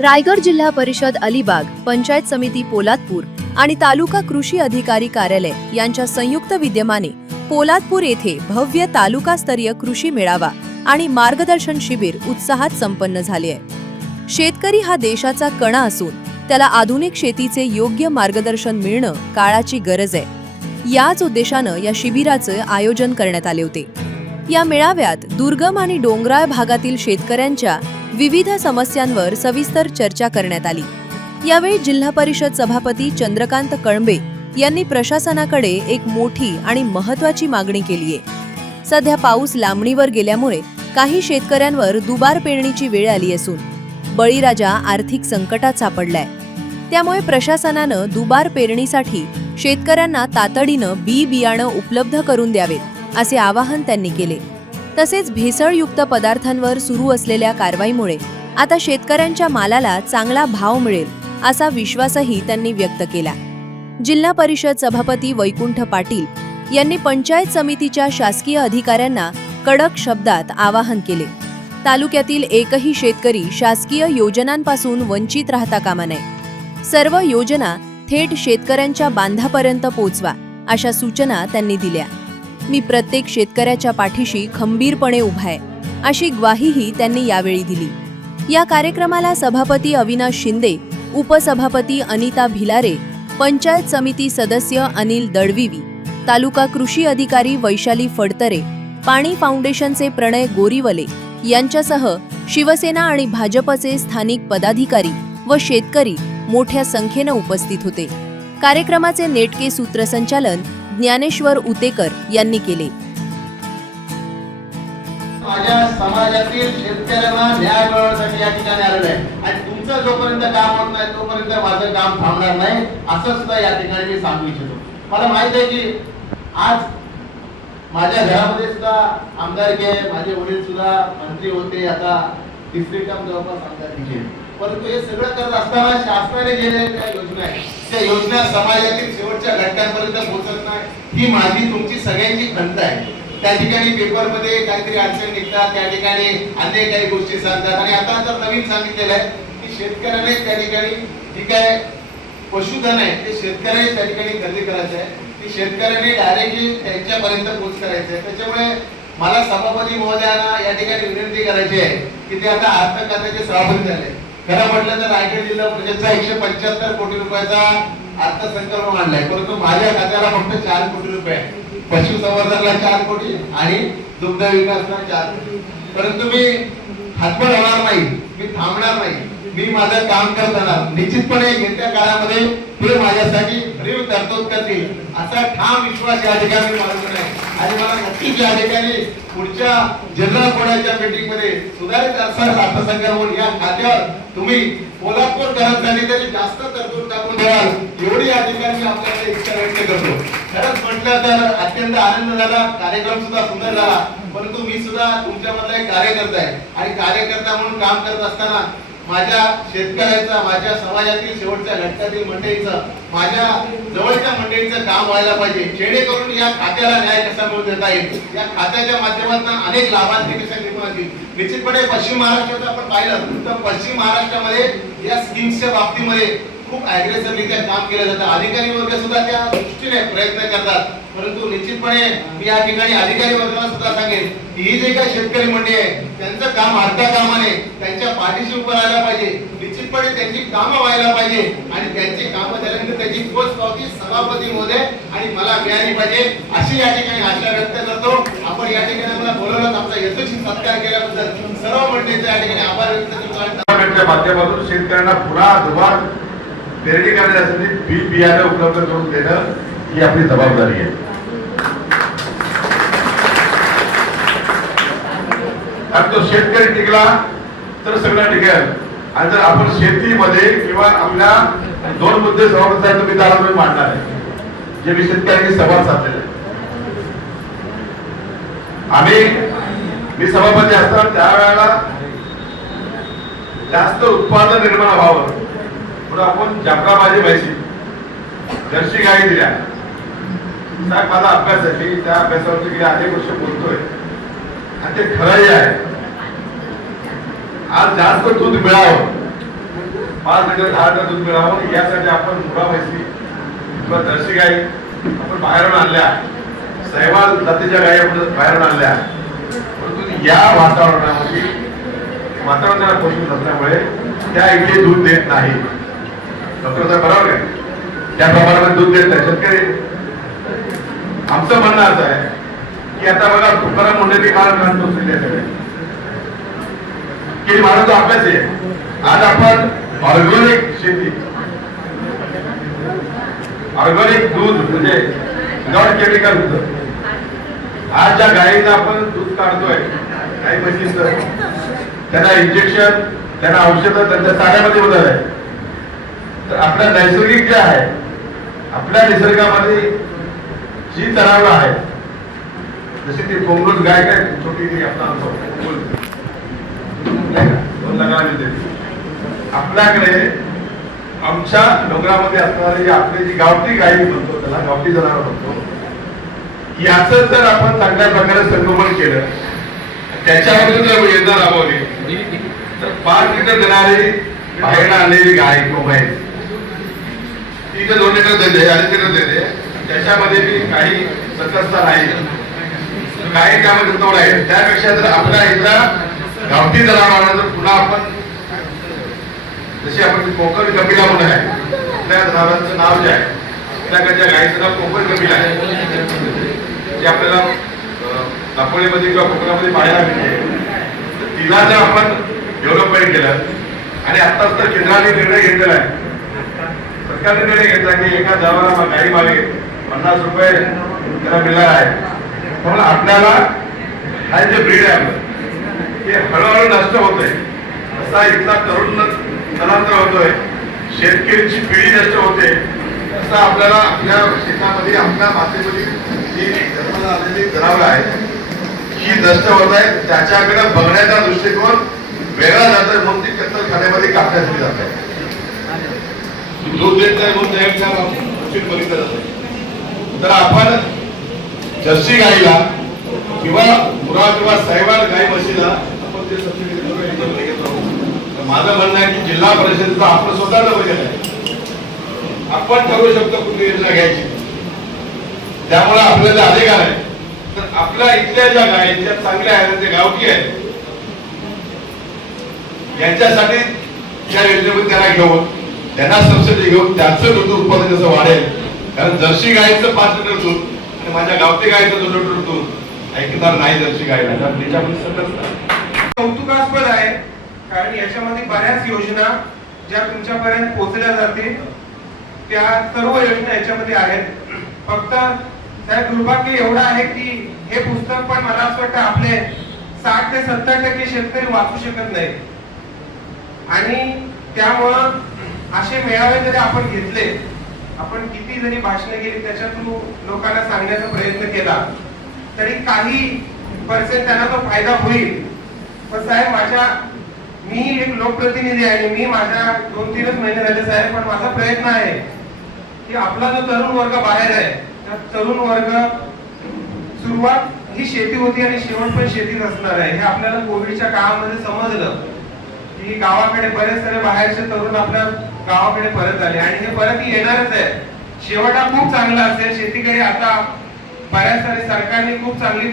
रायगड जिल्हा परिषद अलिबाग, पंचायत समिती पोलादपूर आणि तालुका कृषी अधिकारी कार्यालय यांच्या संयुक्त विद्यमाने पोलादपूर येथे भव्य तालुकास्तरीय कृषी मेळावा आणि मार्गदर्शन शिबिर उत्साहात संपन्न झाले आहे। शेतकरी हा देशाचा कणा असून त्याला आधुनिक शेतीचे योग्य मार्गदर्शन मिळणं काळाची गरज आहे। याच उद्देशानं या शिबिराचं आयोजन करण्यात आले होते। या मेळाव्यात दुर्गम आणि डोंगराळ भागातील शेतकऱ्यांच्या विविध समस्यांवर सविस्तर चर्चा करण्यात आली। यावेळी जिल्हा परिषद सभापती चंद्रकांत कळंबे यांनी प्रशासनाकडे एक मोठी आणि महत्त्वाची मागणी केली आहे। सध्या पाऊस लांबणीवर गेल्यामुळे काही शेतकऱ्यांवर दुबार पेरणीची वेळ आली असून बळीराजा आर्थिक संकटात सापडलाय। त्यामुळे प्रशासनानं दुबार पेरणीसाठी शेतकऱ्यांना तातडीनं बियाणं उपलब्ध करून द्यावेत असे आवाहन त्यांनी केले। तसेच भेसळयुक्त पदार्थांवर सुरू असलेल्या कारवाईमुळे आता शेतकऱ्यांच्या मालाला चांगला भाव मिळेल असा विश्वासही त्यांनी व्यक्त केला। जिल्हा परिषद सभापती वैकुंठ पाटील यांनी पंचायत समितीच्या शासकीय अधिकाऱ्यांना कडक शब्दात आवाहन केले। तालुक्यातील एकही शेतकरी शासकीय योजनांपासून वंचित राहता कामा नये। सर्व योजना थेट शेतकऱ्यांच्या बांधापर्यंत पोहोचवा अशा सूचना त्यांनी दिल्या। मी प्रत्येक शेतकऱ्याच्या पाठीशी खंबीरपणे उभा आहे अशी ग्वाहीही त्यांनी यावेळी दिली। या कार्यक्रमाला सभापती अविनाश शिंदे, उपसभापती अनिता भिलारे, पंचायत समिती सदस्य अनिल दळविवी, तालुका कृषी अधिकारी वैशाली फडतरे, पाणी फाउंडेशनचे प्रणय गोरीवले यांच्यासह शिवसेना आणि भाजपचे स्थानिक पदाधिकारी व शेतकरी मोठ्या संख्येने उपस्थित होते। कार्यक्रमाचे नेटके सूत्रसंचालन ज्ञानेश्वर उतेकर यांनी केले। माझ्या समाजातील शेतकऱ्यांना न्याय मिळवण्यासाठी या ठिकाणी आलेलो आहे आणि तुमचं जोपर्यंत काम होत नाही तोपर्यंत माझं काम थांबणार नाही असं सुद्धा या ठिकाणी मी सांगू इच्छितो। मला माहित आहे की आज माझ्या घरामध्ये सुद्धा आमदारकी आहे, माझे वडील सुद्धा मंत्री होते, आता तिसरी टर्म जवळपास आमदारकीची आहे। परंतु हे सगळं करत असताना शासनाने केलेल्या योजना आहे त्या योजना समाजातील शेवटच्या घटकांपर्यंत पोहोचत नाही ही माझी तुमची सगळ्यांची खंत आहे। त्या ठिकाणी पेपरमध्ये काहीतरी अडचण निघतात, त्या ठिकाणी अन्य काही गोष्टी सांगतात आणि आता तर नवीन सांगितलेलं आहे की शेतकऱ्याने त्या ठिकाणी जी काय पशुधन आहे ते शेतकऱ्याने त्या ठिकाणी खरेदी करायचं आहे, ती शेतकऱ्याने डायरेक्टली त्यांच्यापर्यंत पोहोच करायचं आहे। त्याच्यामुळे मला सभापती महोदयांना या ठिकाणी विनंती करायची आहे की ते आता अर्थ खात्याचे सभापती झाले। खरं म्हटलं तर रायगड जिल्हा परिषदचा 175 कोटी रुपयाचा अर्थसंकल्प मांडलाय, परंतु माझ्या खात्याला फक्त 4 कोटी रुपये आहे। पशुसंवर्धनाला 4 कोटी आणि दुग्ध विकासला 4 कोटी। परंतु मी हातबळ होणार नाही, मी थांबणार नाही, मी माझं काम करत राहणार। निश्चितपणे येत्या काळामध्ये ते माझ्यासाठी भरीव तरतूद करतील असा ठाम विश्वास या ठिकाणी बाळगला आहे आणि मला नक्कीच या ठिकाणी पुढच्या जनरल बोर्डाच्या मीटिंग मध्ये सुधारित अर्थसंकल्प या खात्यावर तुम्ही पोलादपूर करण्यासाठी तरी जास्त तरतूद टाकून द्याल एवढी या ठिकाणी आपल्याकडे इच्छा व्यक्त करतो। खरंच म्हटलं तर अत्यंत आनंद झाला, कार्यक्रम सुद्धा सुंदर झाला, परंतु मी सुद्धा तुमच्यामधला एक कार्यकर्ता आहे आणि कार्यकर्ता म्हणून काम करत असताना माझ्या शेतकऱ्यांचा, माझ्या समाजातील शेवटच्या घटकातील मंडळीचं, माझ्या जवळच्या मंडळीचं काम व्हायला पाहिजे, जेणेकरून या खात्याला न्याय कसा मिळवून देता येईल, या खात्याच्या माध्यमातून अनेक लाभार्थी कशा निर्माण होतील। निश्चितपणे पश्चिम महाराष्ट्रात आपण पाहिलं तर पश्चिम महाराष्ट्रामध्ये या स्कीम्सच्या बाबतीमध्ये खूप अग्रेसिव्हरित्या काम केलं जातं। अधिकारी वर्ग सुद्धा त्या दृष्टीने प्रयत्न करतात, परंतु निश्चितपणे मी या ठिकाणी अधिकारी वर्गाला सुद्धा सांगेन की ही जे काही शेतकरी मंडळी आहे त्यांचं काम हटता कामा नये, त्यांच्या पाठीशी उभं राहायला पाहिजे, निश्चितपणे त्यांची कामं व्हायला पाहिजे आणि त्यांची कामं झाल्यानंतर त्याची पोचपावती सभापती महोदय आणि मला मिळाली पाहिजे अशी या ठिकाणी आशा व्यक्त करतो। आपण या ठिकाणी मला बोलवलं, आमचा यशस्वी सत्कार केल्याबद्दल सर्व मंडळींचे या ठिकाणी आभार व्यक्त करतो। माध्यमातून शेतकऱ्यांना पुन्हा दुबार पेरणी करण्यासाठी बियाणं उपलब्ध करून देणं ही आपली जबाबदारी आहे। आणि तो शेतकरी टिकला तर सगळं टिकेल। आणि जर आपण शेतीमध्ये किंवा आपल्या 2 मुद्दे समाजासाठी तुम्ही दारामध्ये मांडणार आहे जे मी शेतकऱ्यांनी संवाद साधलेले मी सभापती असताना त्यावेळेला जास्त उत्पादन निर्माण व्हावं म्हणून आपण जाफराबादी म्हैसी जर्सी गाई दिल्या। माझा अभ्यास आहे, मी त्या अभ्यासावरती गेल्या अनेक वर्ष बोलतोय आणि ते खरंही आहे। आज जास्त दूध मिळावं 5 लिटर 10 लिटर दूध मिळावं यासाठी आपण मुरा म्हैसी किंवा जर्सी गाई आपण बाहेरून आणल्या, सहवाल जातीच्या गायी आपण बाहेरून आणल्या, परंतु या वातावरणामध्ये वातावरणाला पोषण नसल्यामुळे त्या इथे दूध देत नाही. डॉक्टर साहेब बरोबर आहे, त्या प्रमाणात दूध देत नाही शेतकरी. आमचं म्हणणं असं आहे की आता बघा तुकाराम मुंडेंनी काल ग्रंथ पोचलेले सगळे की माणूस तो अभ्यास आहे. आज आपण ऑर्गॅनिक शेती, ऑर्गॅनिक दूध म्हणजे विदाउट केमिकल दूध, आज ज्या गायीचं आपण दूध काढतोय गाई म्हशीचं, त्यांना इंजेक्शन, त्यांना औषधं त्यांच्या चाऱ्यामध्ये बदल आहे. तर आपल्या नैसर्गिक जे आहे, आपल्या निसर्गामध्ये जी तणाव आहे, जशी ती कोंबडूच गाय काय छोटी ती आपल्याकडे आमच्या डोंगरामध्ये असणारे जे आपले जी गावठी गायी म्हणतो, त्याला गावठी जनावर म्हणतो, याच जर आपण चांगल्या प्रकारे संगोपन केलं, त्याच्यावर जर योजना राबवली तर 5 लिटर देणारी बाहेर आणलेली गाय कोंबडी ती तर 2 लिटर देते, 2.5 लिटर देते, त्याच्यामध्ये बी काही सकसता नाही, काही त्यामध्ये तोड आहे. त्यापेक्षा जर आपल्या इथला गावठी जनावरांना जर पुन्हा आपण जशी आपण कोकण कपिला म्हणून आहे, त्या जनावरांचं नाव जे आहे, आपल्याकडच्या गायीचं नाव कोकण कपिला आहे, जे आपल्याला नागपुरीमध्ये किंवा कोकणामध्ये पाहायला मिळते. तिला जर आपण डेव्हलपमेंट केलं आणि आताच तर केंद्राने निर्णय घेतलेला आहे, सरकारने निर्णय घेतला की एका जनावराला गाई मागे 50 रुपये त्याला मिळणार आहे. म्हणून आपल्याला हा जे ब्रीड आहे आपलं हे हळूहळू नष्ट होत आहे. असा इथला तरुण स्थलांतर होतोय, शेतकऱ्यांची पिढी नष्ट होते, असं आपल्याला आपल्या शेतामध्ये आपल्या मातीमध्ये जी जन्माला आलेली जनावरं आहेत ही नष्ट होत आहे. त्याच्याकडे बघण्याचा दृष्टिकोन वेगळा जातोय, म्हणून ती कत्तलखान्यामध्ये कापण्यासाठी जात आहे. दूध देत नाही म्हणून बघितलं जातं. तर आपण जर्सी गाईला किंवा मुरा किंवा सहवाल गाई म्हशीला आपण ते सबसिडी घेत राहू. माझं म्हणणं आहे की जिल्हा परिषदेचा आपलं स्वतःचं बजेट आहे, आपण ठरवू शकतो कुठली योजना घ्यायची. त्यामुळे आपल्याला अधिकार आहे. तर आपल्या इथल्या ज्या गायी ज्या चांगल्या आहेत, ते गावठी आहेत, यांच्यासाठी या योजनेमध्ये त्यांना घेऊन त्यांना सबसिडी घेऊन त्यांचं दूध उत्पादन कसं वाढेल. कारण जर्सी गायीचं 5 लिटर दूध आणि माझ्या गावठी गायीचं 2 लिटर दूध ऐकणार नाही जर्सी गायीला, कारण त्याच्यामध्ये सतत कौतुकास्पद आहे. कारण याच्यामध्ये बऱ्याच योजना ज्या तुमच्यापर्यंत पोहोचल्या जातील त्या सर्व योजना याच्यामध्ये आहेत. फक्त साहेब दुर्भाग्य एवढं आहे की हे पुस्तक पण मला असं वाटतं आपले 60 ते 70% शेतकरी वाचू शकत नाही. आणि त्यामुळं असे मेळावे जरी आपण घेतले, आपण किती जरी भाषणे केली, त्याच्यातून लोकांना सांगण्याचा प्रयत्न केला, तरी काही पर्सेंट त्यांना तो फायदा होईल. पण साहेब मी एक लोकप्रतिनिधी आहे, मी माझ्या 2-3 महिने झाले साहेब, पण माझा प्रयत्न आहे की आपला जो तरुण वर्ग बाहेर आहे, त्या तरुण वर्ग सुरुवात ही शेती होती आणि शेवट पण शेतीच असणार आहे. हे आपल्याला कोविडच्या काळामध्ये समजलं की गावाकडे बरेच सारे बाहेरचे तरुण आपल्या गावाकडे परत आले आणि हे परत येणारच आहे. शेवट हा खूप चांगला असेल. शेतीकडे आता बऱ्याच सारे सरकारने खूप चांगली